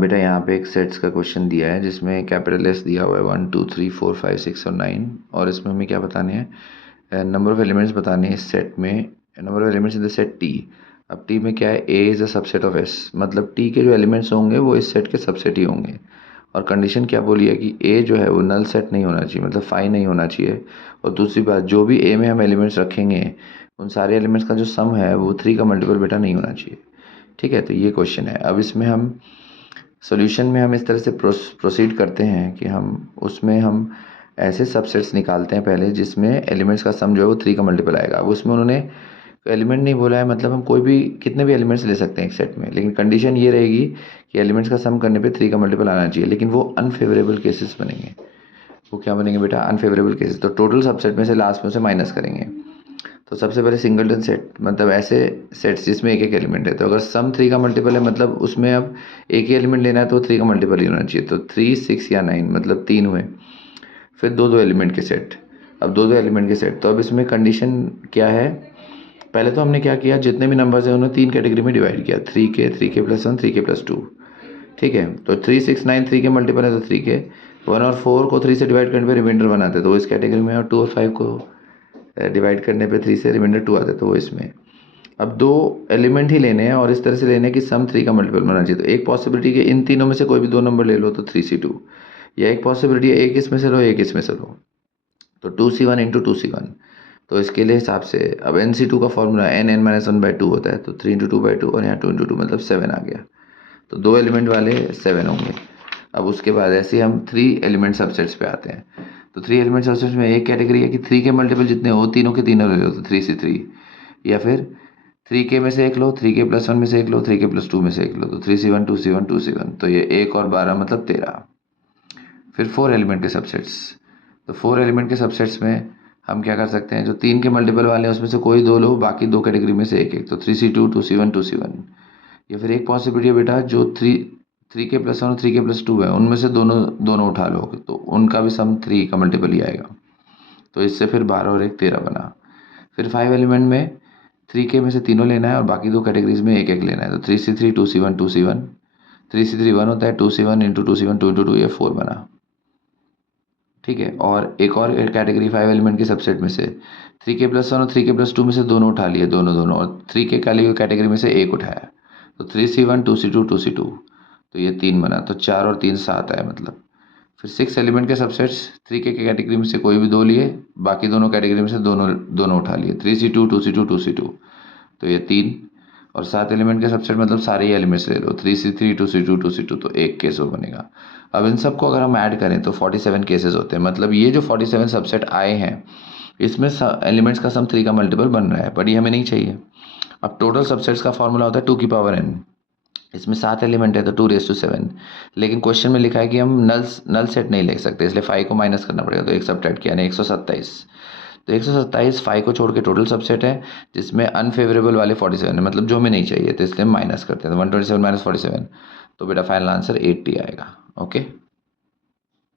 बेटा यहाँ पे एक सेट्स का क्वेश्चन दिया है जिसमें कैपिटल एस दिया हुआ है 1 2 3 4 5 6 और 9 और इसमें हमें क्या बताने हैं, नंबर ऑफ एलिमेंट्स बताने हैं इस सेट में, number of elements in the set T. अब टी में क्या है, A is a subset of S, मतलब टी के जो एलिमेंट्स होंगे वो इस सेट के सबसेट ही होंगे। और कंडीशन क्या बोली है कि ए जो है वो नल सेट नहीं होना चाहिए, मतलब फाई नहीं होना चाहिए। और दूसरी बात, जो भी ए में हम एलिमेंट्स रखेंगे उन सारे एलिमेंट्स का जो सम है वो 3 का मल्टीपल बेटा नहीं होना चाहिए। ठीक है, तो ये क्वेश्चन है। अब इसमें हम सॉल्यूशन में हम इस तरह से प्रोसीड करते हैं कि हम ऐसे सबसेट्स निकालते हैं पहले जिसमें एलिमेंट्स का सम जो है वो 3 का मल्टीपल आएगा। अब उसमें उन्होंने एलिमेंट नहीं बोला है, मतलब हम कोई भी कितने भी एलिमेंट्स ले सकते हैं एक सेट में, लेकिन कंडीशन ये रहेगी कि एलिमेंट्स का सम करने पे 3 का मल्टीपल आना चाहिए। लेकिन वो अनफेवरेबल केसेस बनेंगे। वो क्या बनेंगे बेटा, अनफेवरेबल केसेस। तो टोटल सबसेट में से लास्ट में से माइनस करेंगे। तो सबसे पहले सिंगलटन सेट, मतलब ऐसे सेट्स जिसमें एक एक एलिमेंट है। तो अगर सम 3 का मल्टीपल है मतलब उसमें अब एक ही एलिमेंट लेना है तो 3 का मल्टीपल ही होना चाहिए। तो 3 6 या 9 मतलब 3 हुए। फिर दो दो एलिमेंट के सेट, अब दो दो एलिमेंट के सेट। तो अब इसमें कंडीशन क्या है, पहले तो हमने क्या किया, जितने भी नंबर्स हैं उन्हें 3 कैटेगरी में डिवाइड किया, 3k प्लस 1 3k प्लस 2। ठीक है, तो 3 6 9 3 के मल्टीपल है तो 3k। 1 और 4 को 3 से डिवाइड करने पे रिमाइंडर बनाते तो वो इस कैटेगरी में, और 2 और 5 को डिवाइड करने पे 3 से रिमाइंडर 2 आते तो वो इसमें। अब दो एलिमेंट ही लेने हैं और इस तरह से लेने हैं कि सम 3 का मल्टीपल बनना चाहिए। तो एक पॉसिबिलिटी कि इन तीनों में से कोई भी दो नंबर ले लो तो 3c2, या एक पॉसिबिलिटी है एक इसमें से लो एक इसमें से लो, तो 2c1 इंटू 2c1। तो इसके लिए हिसाब से अब nc2 का फॉर्मूला n(n-1/2) होता है, तो 3 इंटू 2/2 और यहाँ 2 इंटू 2 मतलब 7 आ गया। तो दो एलिमेंट वाले 7 होंगे। अब उसके बाद ऐसे हम 3 एलिमेंट सबसेट्स पे आते हैं। तो 3 एलिमेंट सबसेट्स में एक कैटेगरी है कि 3 के मल्टीपल जितने हो तीनों के तीनों ले लो, तो 3c3, या फिर 3k में से एक लो, 3k प्लस 1 में से एक लो, 3k प्लस 2 में से एक लो, तो 3c1 2c1 2c1, तो ये 1 और 12 मतलब 13। फिर 4 एलिमेंट के सबसेट्स, तो 4 एलिमेंट के सबसेट्स में हम क्या कर सकते हैं, जो 3 के मल्टीपल वाले हैं उसमें से कोई दो लो, बाकी दो कैटेगरी में से एक एक, तो 3c2 2c1 2c1। या फिर एक पॉसिबिलिटी है बेटा, जो 3k प्लस 1 और 3k प्लस 2 है उनमें से दोनों दोनों उठा लो, तो उनका भी सम 3 का मल्टीपल ही आएगा। तो इससे फिर 12 और 1 13 बना। फिर 5 एलिमेंट में 3k में से तीनों लेना है और बाकी दो कैटेगरीज में एक एक लेना है, तो 3c3 2c1 2c1। 3c3 1 होता है, 2c1 इंटू 2c1 2 इंटू 2, ये 4 बना। ठीक है, और एक और कैटेगरी 5 एलिमेंट के सबसेट में से 3k प्लस 1 और 3k प्लस 2 में से दोनों उठा लिए, दोनों दोनों, और 3k कैटेगरी में से एक उठाया, तो 3c1 2c2 2c2, तो ये 3 बना। तो 4 और 3 7 आए मतलब। फिर 6 एलिमेंट के सबसेट्स, 3k के कैटेगरी में से कोई भी दो लिए, बाकी दोनों कैटेगरी में से दोनों दोनों उठा लिए, 3c2 2c2 2c2, तो ये 3। और 7 एलिमेंट के सबसेट मतलब सारे ही एलिमेंट्स ले लो, 3c3 2c2 2c2, तो एक केस वो बनेगा। अब इन सबको अगर हम ऐड करें तो 47 केसेस होते हैं। मतलब ये जो 47 सबसेट आए हैं इसमें एलिमेंट्स का सम 3 का मल्टीपल बन रहा है, बट ये हमें नहीं चाहिए। अब टोटल सबसेट्स का फॉर्मूला होता है 2 की पावर n। इसमें 7 एलिमेंट है तो 2⁻7। लेकिन क्वेश्चन में लिखा है कि हम नल सेट नहीं ले सकते, इसलिए 5 को माइनस करना पड़ेगा, तो एक सब्ट्रैक्ट किया, यानी 127। तो 127 5 को छोड़ के टोटल सबसेट है जिसमें अनफेवरेबल वाले 47 है, मतलब जो हमें नहीं चाहिए, तो इसलिए माइनस करते हैं, तो 127 माइनस 47, तो बेटा फाइनल आंसर 80 आएगा। ओके।